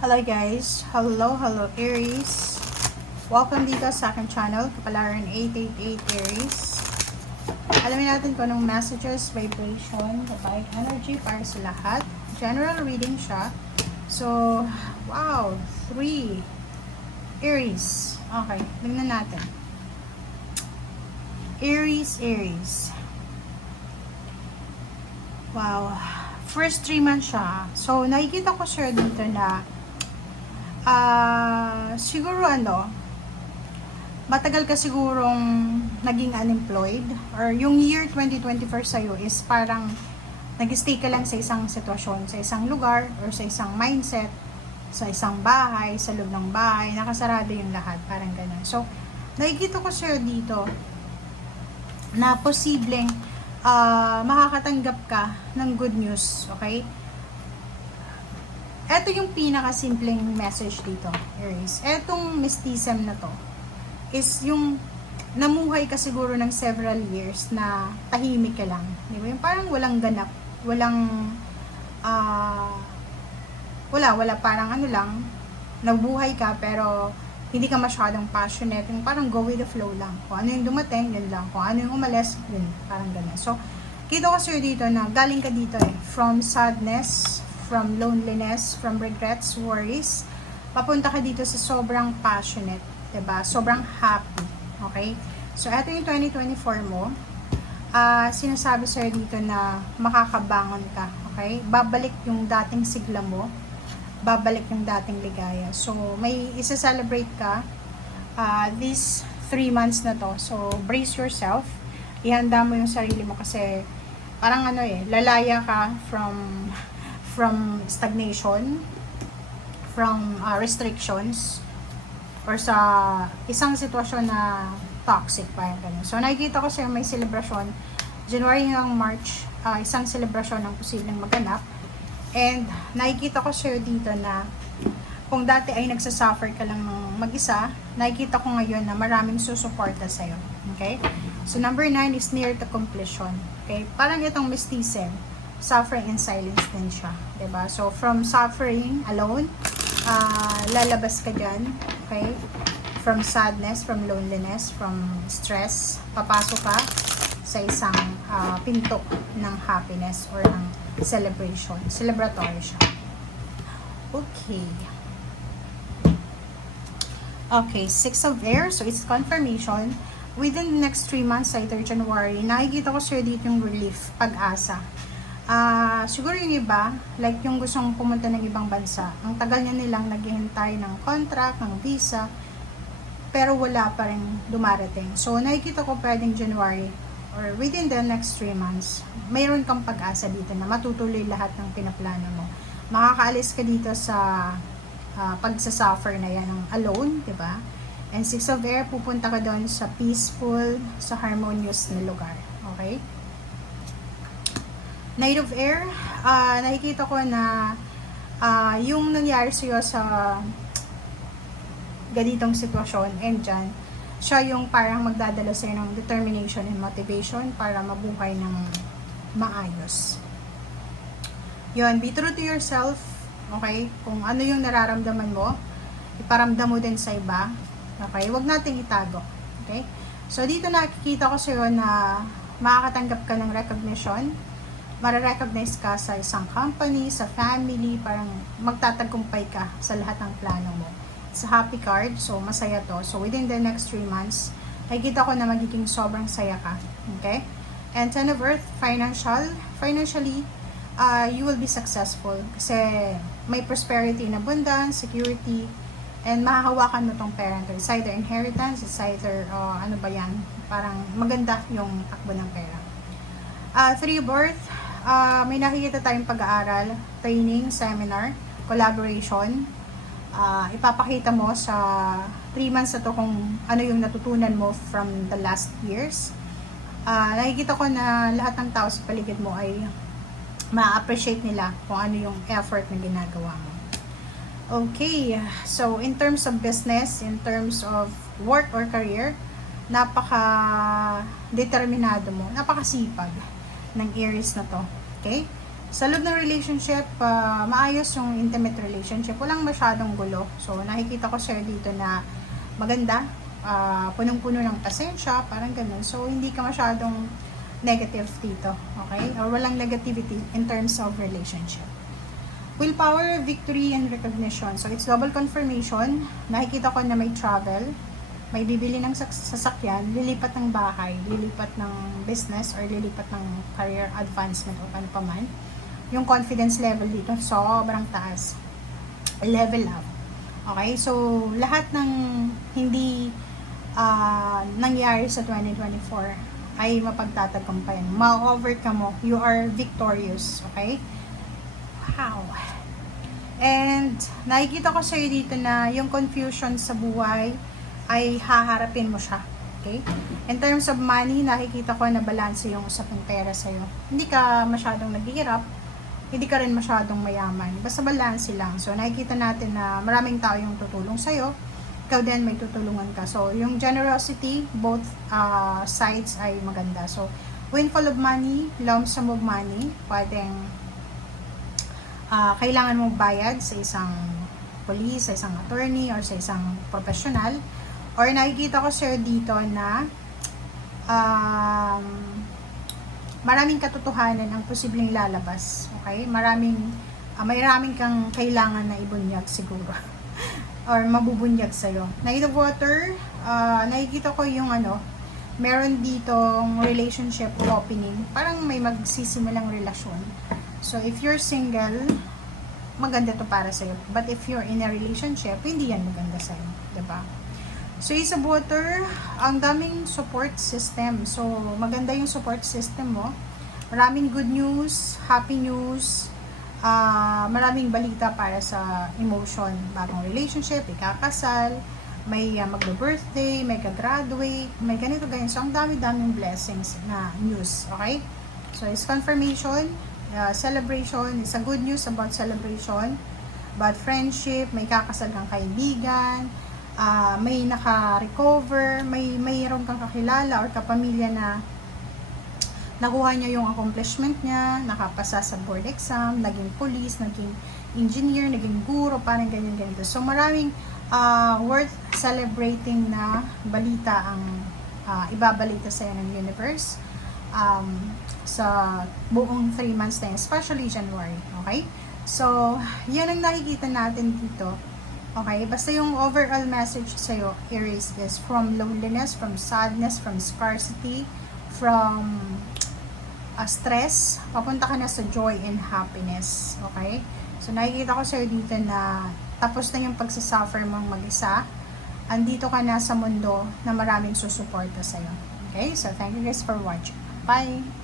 Hello guys! Hello Aries! Welcome dito sa aking channel, Kapalaran 888 Aries. Alamin natin kung anong messages, vibration, divine energy para sa lahat. General reading siya. So, wow! 3 Aries. Okay, tingnan natin. Aries. Wow! First 3 months siya. So, nakikita ko sir dito na siguro matagal ka sigurong naging unemployed or yung year 2024 sa'yo is parang nag-stay ka lang sa isang sitwasyon, sa isang lugar or sa isang mindset, sa isang bahay, sa loob ng bahay, nakasarado yung lahat, parang ganun. So, nakikita ko sa'yo dito na posibleng makakatanggap ka ng good news, okay? Ito yung pinaka-simpleng message dito, Aries. Etong mysticism na to is yung namuhay ka siguro ng several years na tahimik ka lang. Di ba? Yung parang walang ganap, walang wala parang lang, nabuhay ka pero hindi ka masyadong passionate, yung parang go with the flow lang. Kung ano yung dumating, yun lang. Kung ano yung umalis, yun, parang ganun. So, kita ko sa'yo dito na galing ka dito from sadness, from loneliness, from regrets, worries, papunta ka dito sa sobrang passionate, diba? Sobrang happy, okay? So, ito yung 2024 mo. Sinasabi sa'yo dito na makakabangon ka, okay? Babalik yung dating sigla mo, babalik yung dating ligaya. So, may isa-celebrate ka these 3 months na to. So, brace yourself. Ihanda mo yung sarili mo kasi parang lalaya ka from stagnation, from restrictions, or sa isang sitwasyon na toxic, parang ganun. So, nakikita ko sa'yo may celebration, January hanggang March, isang celebration ng posibleng maganap. And, nakikita ko sa'yo dito na kung dati ay nagsasuffer ka lang ng mag-isa, nakikita ko ngayon na maraming susuporta sa'yo. Okay? So, number 9 is near to completion. Okay? Parang itong mysticism, suffering in silence din siya. Diba? So, from suffering alone, lalabas ka dyan. Okay? From sadness, from loneliness, from stress, papasok ka sa isang pinto ng happiness or ng celebration. Celebratory siya. Okay. Okay, 6 of air. So, it's confirmation. Within the next 3 months, either January, nakikita ko sir dito yung relief, pag-asa. Siguro yung iba, like yung gustong pumunta ng ibang bansa, ang tagal nilang naghihintay ng contract, ng visa, pero wala pa rin dumarating. So, nakikita ko pwedeng January or within the next 3 months, mayroon kang pag-asa dito na matutuloy lahat ng pinaplano mo. Makakaalis ka dito sa pagsasuffer na yan ng alone, di ba? And 6 of air, pupunta ka doon sa peaceful, sa harmonious na lugar. Okay? Knight of air, nakikita ko na yung nangyari sa'yo sa ganitong sitwasyon and dyan, siya yung parang magdadala sa'yo ng determination and motivation para mabuhay ng maayos. Yun, be true to yourself, okay? Kung ano yung nararamdaman mo, iparamdam mo din sa iba, okay? Huwag nating itago, okay? So, dito nakikita ko sa'yo na makakatanggap ka ng recognition, mare-recognize ka sa isang company, sa family, parang magtatagumpay ka sa lahat ng plano mo. It's a happy card, so masaya to. So within the next 3 months, nakikita ko na magiging sobrang saya ka. Okay? And 10 of earth, financially, you will be successful kasi may prosperity and abundance, security, and mahahawakan mo tong pera. It's either inheritance, it's either, parang maganda yung takbo ng pera. 3 of earth, may nakikita tayong pag-aaral, training, seminar, collaboration. Ipapakita mo sa 3 months na to kung ano yung natutunan mo from the last years. Nakikita ko na lahat ng tao sa paligid mo ay ma-appreciate nila kung ano yung effort na ginagawa mo. Okay, so in terms of business, in terms of work or career, napaka-determinado mo, napakasipag ng Aries na to. Okay? Sa loob ng relationship, maayos yung intimate relationship. Walang masyadong gulo. So, nakikita ko sir dito na maganda. Punong-puno ng pasensya, parang ganun. So, hindi ka masyadong negative dito. Okay? Or walang negativity in terms of relationship. Willpower, victory, and recognition. So, it's double confirmation. Nakikita ko na may travel. May bibili ng sasakyan, lilipat ng bahay, lilipat ng business, or lilipat ng career advancement o ano pa man. Yung confidence level dito, sobrang taas. Level up. Okay? So, lahat ng hindi nangyari sa 2024 ay mapagtatagumpayan. Ma-overcome mo. You are victorious. Okay? Wow! And, nakikita ko sa'yo dito na yung confusion sa buhay ay haharapin mo siya. Okay? In terms of money, nakikita ko na balance yung usapang pera sa'yo. Hindi ka masyadong naghihirap, hindi ka rin masyadong mayaman. Basta balance lang. So, nakikita natin na maraming tao yung tutulong sa'yo. Ikaw din may tutulungan ka. So, yung generosity, both sides ay maganda. So, windfall of money, lump sum of money, pwedeng kailangan mong bayad sa isang police, sa isang attorney, or sa isang professional. Or nakikita ko sir dito na maraming katotohanan ang posibleng lalabas. Okay? Maraming kang kailangan na ibunyag siguro. Or mabubunyag sa'yo. Nakikita water, nakikita ko yung meron ditong relationship opening. Parang may magsisimulang relasyon. So, if you're single, maganda to para sa'yo. But if you're in a relationship, hindi yan maganda sa'yo. Diba? So, sa water, ang daming support system. So, maganda yung support system mo. Maraming good news, happy news, maraming balita para sa emotion. Bagong relationship, ikakasal, may magbe-birthday, may ka-graduate, may ganito ganyan. So, ang dami-daming blessings na news. Okay? So, it's confirmation, celebration, it's a good news about celebration, about friendship, may kakasal kang kaibigan, may naka-recover, mayroon kang kakilala or kapamilya na nakuha niya yung accomplishment niya, nakapasa sa board exam, naging police, naging engineer, naging guro, parang ganyan-ganito. So, maraming worth celebrating na balita ang ibabalita sa'yo ng universe sa buong 3 months na yun, especially January. Okay? So, yan ang nakikita natin dito. Okay, basta yung overall message sa'yo, Aries, is from loneliness, from sadness, from scarcity, from stress, papunta ka na sa joy and happiness. Okay? So, nakikita ko sa'yo dito na tapos na yung pagsasuffer mong mag-isa, andito ka na sa mundo na maraming susuporta sa'yo. Okay? So, thank you guys for watching. Bye!